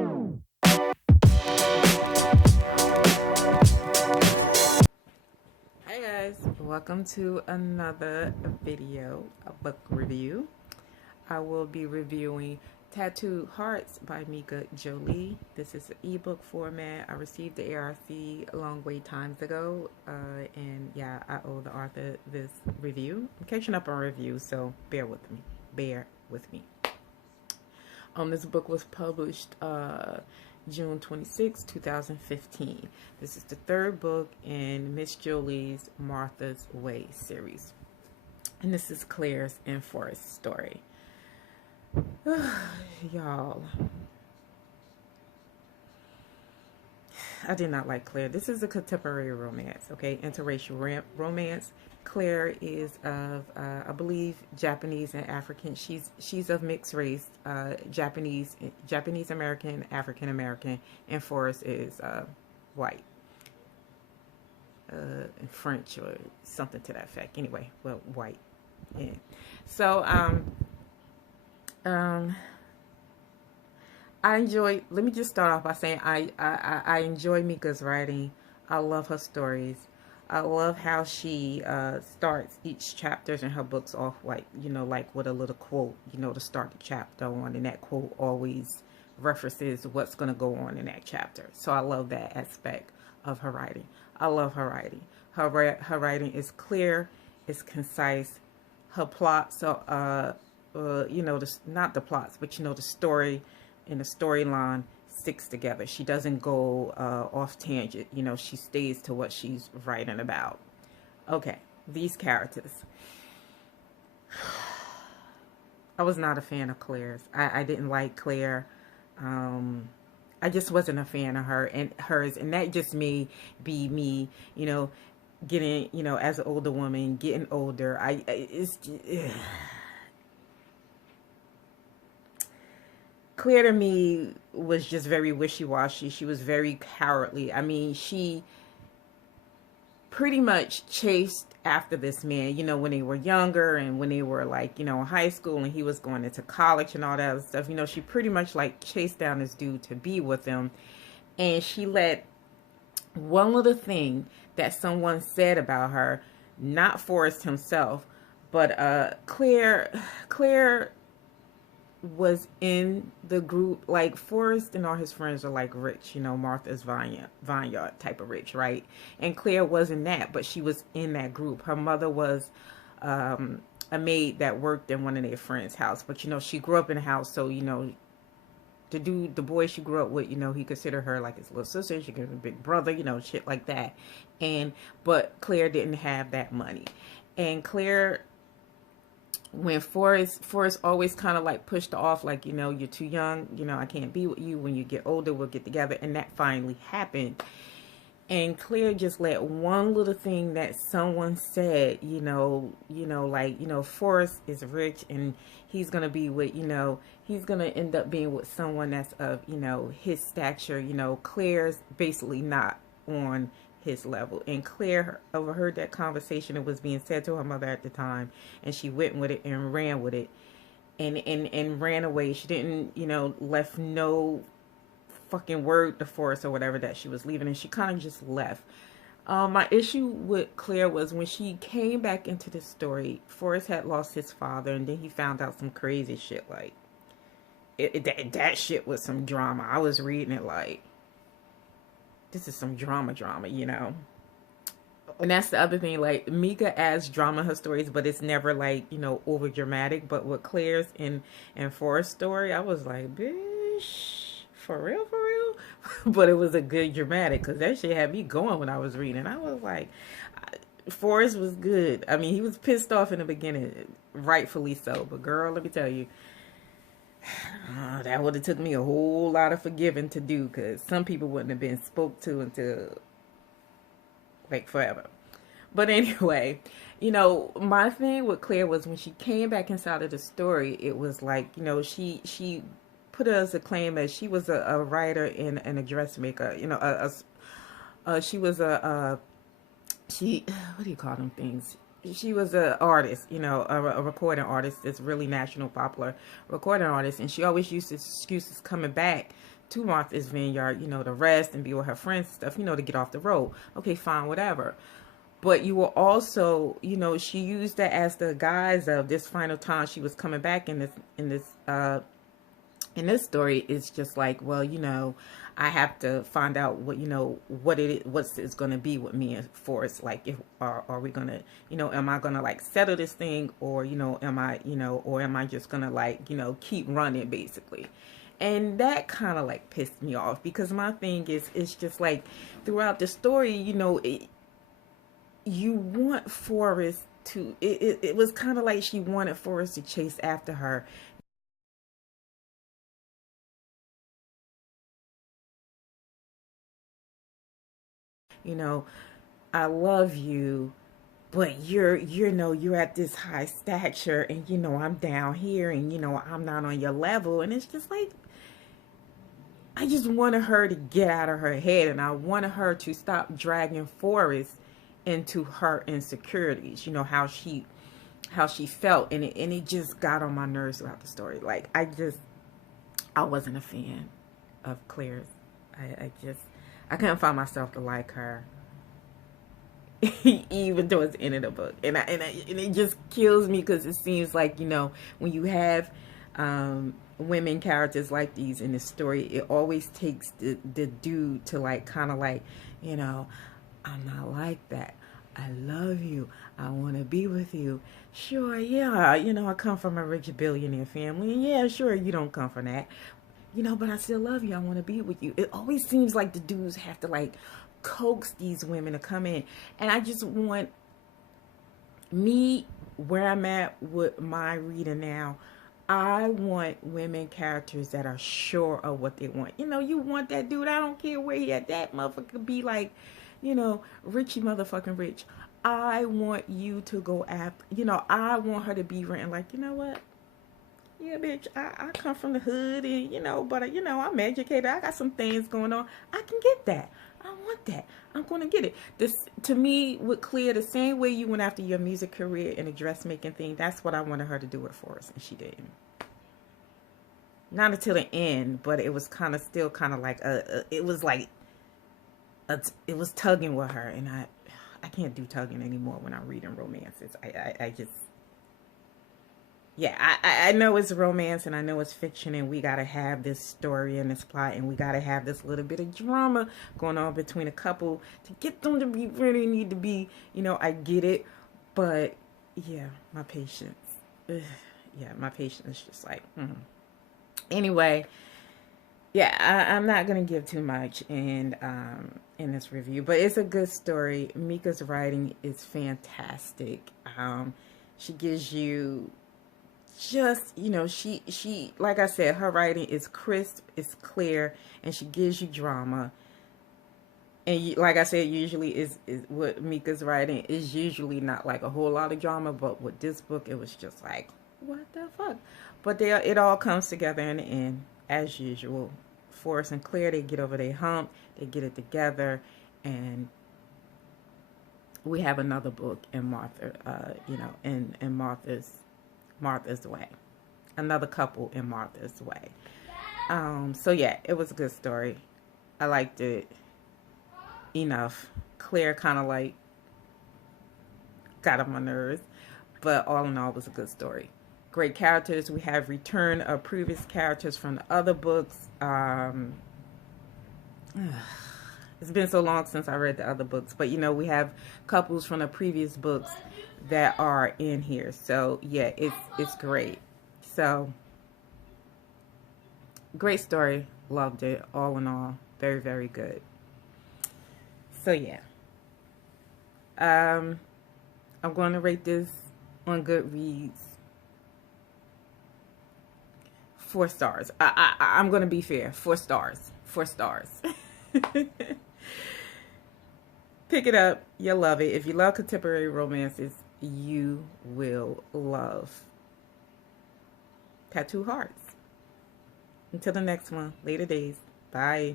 Hi guys, welcome to another video, a book review. I will be reviewing Tattooed Hearts by Mika Jolie. This is an ebook format. I received the ARC a long way times ago, and yeah, I owe the author this review. I'm catching up on reviews, so bear with me. Bear with me. This book was published June 26, 2015. This is the third book in Miss Jolie's Martha's Way series. And this is Claire's and Forrest's story. Y'all, I did not like Claire. This is a contemporary romance, okay? Interracial romance. Claire is of, I believe, Japanese and African. She's of mixed race, Japanese American, African American, and Forrest is white, French or something to that effect. Anyway, well, white. Yeah. So, I enjoy. Let me just start off by saying I enjoy Mika's writing. I love her stories. I love how she starts each chapters in her books off like like with a little quote, to start the chapter on, and that quote always references what's going to go on in that chapter. So I love that aspect of her writing. I love her writing. Her writing is clear, it's concise. Her plots are not the plots, but the story and the storyline sticks together. She doesn't go off tangent. She stays to what she's writing about. Okay, these characters. I was not a fan of Claire's. I didn't like Claire. I just wasn't a fan of her and hers, and that just may be me, getting, as an older woman, getting older. Claire to me was just very wishy-washy. She was very cowardly. I mean, she pretty much chased after this man, when they were younger and when they were like, in high school and he was going into college and all that other stuff. She pretty much like chased down this dude to be with him. And she let one little thing that someone said about her, not Forrest himself, but Claire was in the group. Like Forrest and all his friends are like rich, Martha's Vineyard type of rich, right? And Claire wasn't that, but she was in that group. Her mother was a maid that worked in one of their friends' house, but she grew up in a house, so the boy she grew up with, he considered her like his little sister. She gave him a big brother, shit like that. But Claire didn't have that money, and Claire, when Forrest always kind of like pushed her off, like, you're too young, I can't be with you. When you get older, we'll get together. And that finally happened. And Claire just let one little thing that someone said, Forrest is rich and he's going to be with, he's going to end up being with someone that's of, his stature. Claire's basically not on his level. And Claire overheard that conversation. It was being said to her mother at the time, and she went with it and ran with it and ran away. She didn't, left no fucking word to Forrest or whatever that she was leaving, and she kind of just left. My issue with Claire was when she came back into the story, Forrest had lost his father, and then he found out some crazy shit. Like, that shit was some drama. I was reading it like, this is some drama, And that's the other thing, like, Mika adds drama in her stories, but it's never like, over dramatic. But with Claire's and Forrest's story, I was like, bitch, for real? But it was a good dramatic, because that shit had me going when I was reading. I was like, Forrest was good. I mean, he was pissed off in the beginning, rightfully so. But girl, let me tell you, that would have took me a whole lot of forgiving to do, because some people wouldn't have been spoke to until like forever. But anyway, my thing with Claire was when she came back inside of the story, it was like, she put her as a claim as she was a writer and a dressmaker. She was what do you call them things? She was an artist, a recording artist that's really national popular recording artist. And she always used excuses coming back to Martha's Vineyard, to rest and be with her friends and stuff, to get off the road. Okay, fine, whatever. But you were also, she used that as the guise of this final time she was coming back in this story. Is just like, well, I have to find out what's it's going to be with me and Forrest. Like, if are we going to, am I going to like settle this thing, or am I just going to like, keep running basically. And that kind of like pissed me off, because my thing is, it's just like throughout the story, you want Forrest to, it was kind of like she wanted Forrest to chase after her. I love you, but you're at this high stature, and I'm down here, and I'm not on your level. And it's just like, I just wanted her to get out of her head, and I wanted her to stop dragging Forrest into her insecurities. How she felt, and it just got on my nerves throughout the story. Like, I wasn't a fan of Claire's. I couldn't find myself to like her, even towards the end of the book. And it just kills me, because it seems like, when you have women characters like these in the story, it always takes the dude to like kind of like, I'm not like that. I love you. I want to be with you. Sure, yeah, I come from a rich billionaire family. And yeah, sure, you don't come from that. But I still love you. I want to be with you. It always seems like the dudes have to like coax these women to come in. And I just want me, where I'm at with my reading now, I want women characters that are sure of what they want. You want that dude, I don't care where he at, that motherfucker could be like, Richie motherfucking rich. I want you to go after, I want her to be written like, what? Yeah, bitch, I come from the hood, and, but, I'm educated. I got some things going on. I can get that. I want that. I'm going to get it. This, to me, would clear the same way you went after your music career and the dressmaking thing. That's what I wanted her to do it for us, and she didn't. Not until the end, but it was kind of still kind of like, it was like, it was tugging with her, and I can't do tugging anymore when I'm reading romances. I just... Yeah, I know it's romance, and I know it's fiction, and we got to have this story and this plot, and we got to have this little bit of drama going on between a couple to get them to be where they need to be. I get it, but yeah, my patience. Ugh, yeah, my patience is just like... Anyway, yeah, I'm not going to give too much in this review, but it's a good story. Mika's writing is fantastic. She gives you... just, she like I said, her writing is crisp, it's clear, and she gives you drama. And like I said, usually is what Mika's writing is usually not like a whole lot of drama, but with this book, it was just like, what the fuck? But it all comes together in the end, as usual. Forrest and Claire, they get over their hump, they get it together, and we have another book in Martha, in Martha's way. Another couple in Martha's way. So yeah, it was a good story. I liked it enough. Claire kind of like got on my nerves, but all in all, it was a good story. Great characters. We have return of previous characters from the other books. It's been so long since I read the other books, but we have couples from the previous books that are in here. So yeah, it's great. So great story. Loved it. All in all, very, very good. So yeah, I'm going to rate this on Goodreads 4 stars. I'm going to be fair. 4 stars. 4 stars. Pick it up. You'll love it. If you love contemporary romances, you will love Tattoo Hearts. Until the next one. Later days. Bye.